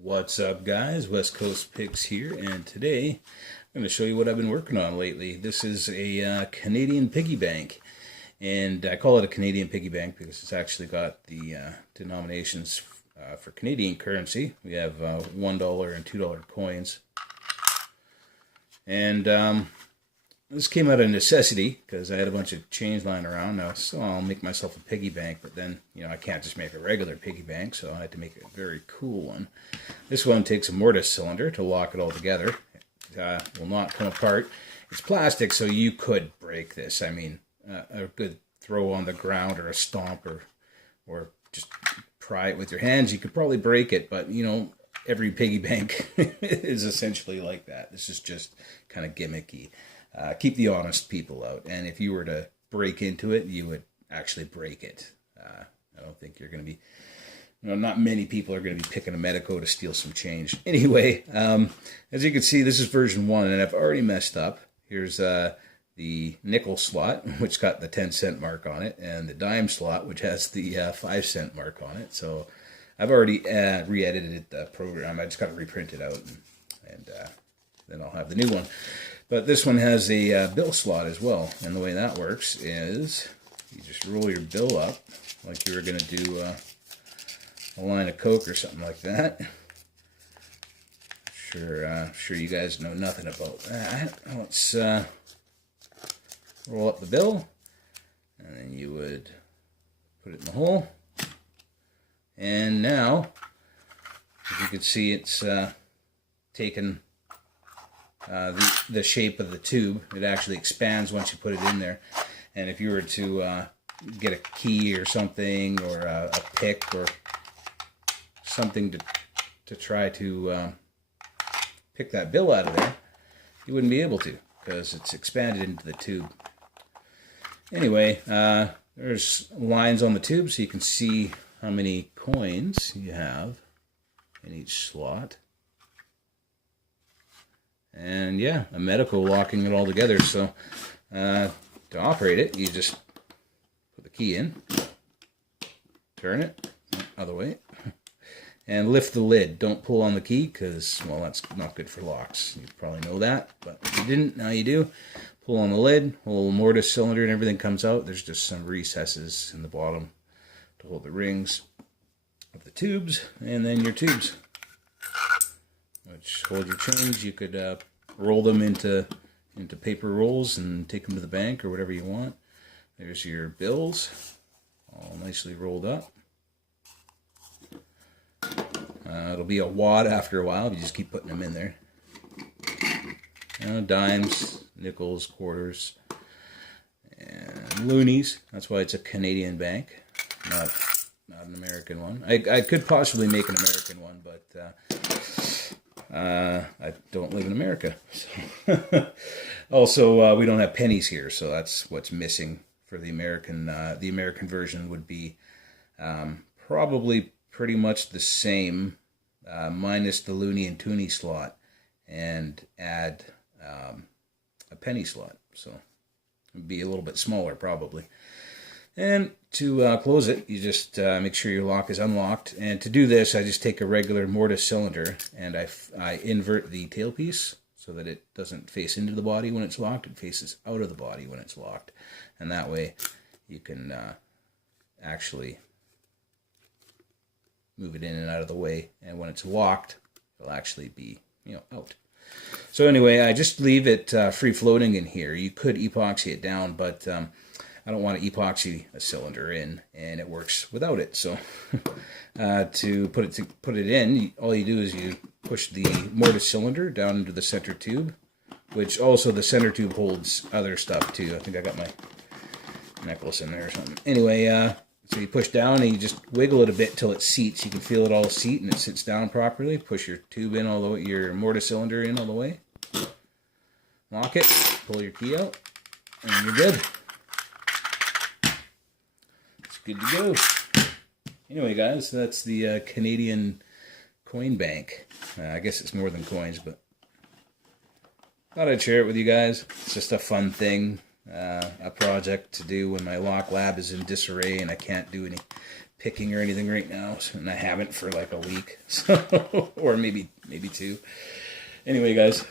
What's up, guys? West Coast Picks here, and today I'm going to show you what I've been working on lately. This is a Canadian piggy bank, and I call it a Canadian piggy bank because it's actually got the denominations for Canadian currency. We have $1 and $2 coins, and this came out of necessity because I had a bunch of change lying around. Now, so I'll make myself a piggy bank, but then, I can't just make a regular piggy bank, so I had to make a very cool one. This one takes a mortise cylinder to lock it all together. It will not come apart. It's plastic, so you could break this. I mean, a good throw on the ground or a stomp or just pry it with your hands, you could probably break it, but, every piggy bank is essentially like that. This is just kind of gimmicky. Keep the honest people out, and if you were to break into it, you would actually break it. I don't think you're going to be, not many people are going to be picking a Medeco to steal some change. Anyway, as you can see, this is version 1, and I've already messed up. Here's the nickel slot, which got the 10-cent mark on it, and the dime slot, which has the 5-cent mark on it. So I've already re-edited the program. I just got to reprint it out, and then I'll have the new one. But this one has a bill slot as well, and the way that works is you just roll your bill up like you were going to do a line of Coke or something like that. Sure you guys know nothing about that. Let's roll up the bill, and then you would put it in the hole. And now, as you can see, it's taken the shape of the tube. It actually expands once you put it in there. And if you were to get a key or something, or a pick or something to try to pick that bill out of there, you wouldn't be able to because it's expanded into the tube. Anyway, there's lines on the tube so you can see how many coins you have in each slot. And yeah, a Medeco locking it all together. So to operate it, you just put the key in, turn it, other way, and lift the lid. Don't pull on the key because, well, that's not good for locks. You probably know that, but if you didn't, now you do. Pull on the lid, a little mortise cylinder and everything comes out. There's just some recesses in the bottom to hold the rings of the tubes, and then your tubes, which hold your change. You could roll them into paper rolls and take them to the bank or whatever you want. There's your bills, all nicely rolled up. It'll be a wad after a while if you just keep putting them in there. Dimes, nickels, quarters, and loonies. That's why it's a Canadian bank, not an American one. I could possibly make an American one, but I don't live in America. So also, we don't have pennies here, so that's what's missing for the American. The American version would be probably pretty much the same, minus the loony and toonie slot, and add a penny slot. So it'd be a little bit smaller probably. And to close it, you just make sure your lock is unlocked. And to do this, I just take a regular mortise cylinder and I invert the tailpiece so that it doesn't face into the body when it's locked. It faces out of the body when it's locked. And that way you can actually move it in and out of the way. And when it's locked, it'll actually be, out. So anyway, I just leave it free floating in here. You could epoxy it down, but I don't want to epoxy a cylinder in, and it works without it. So to put it in, all you do is you push the mortise cylinder down into the center tube, which also the center tube holds other stuff too. I think I got my necklace in there or something. Anyway, so you push down and you just wiggle it a bit till it seats. You can feel it all seat and it sits down properly. Push your tube in all the way, your mortise cylinder in all the way. Lock it, pull your key out, and you're good. Good to go. Anyway, guys, that's the Canadian coin bank. I guess it's more than coins, but thought I'd share it with you guys. It's just a fun thing, a project to do when my lock lab is in disarray and I can't do any picking or anything right now, and I haven't for like a week, so or maybe two. Anyway, guys,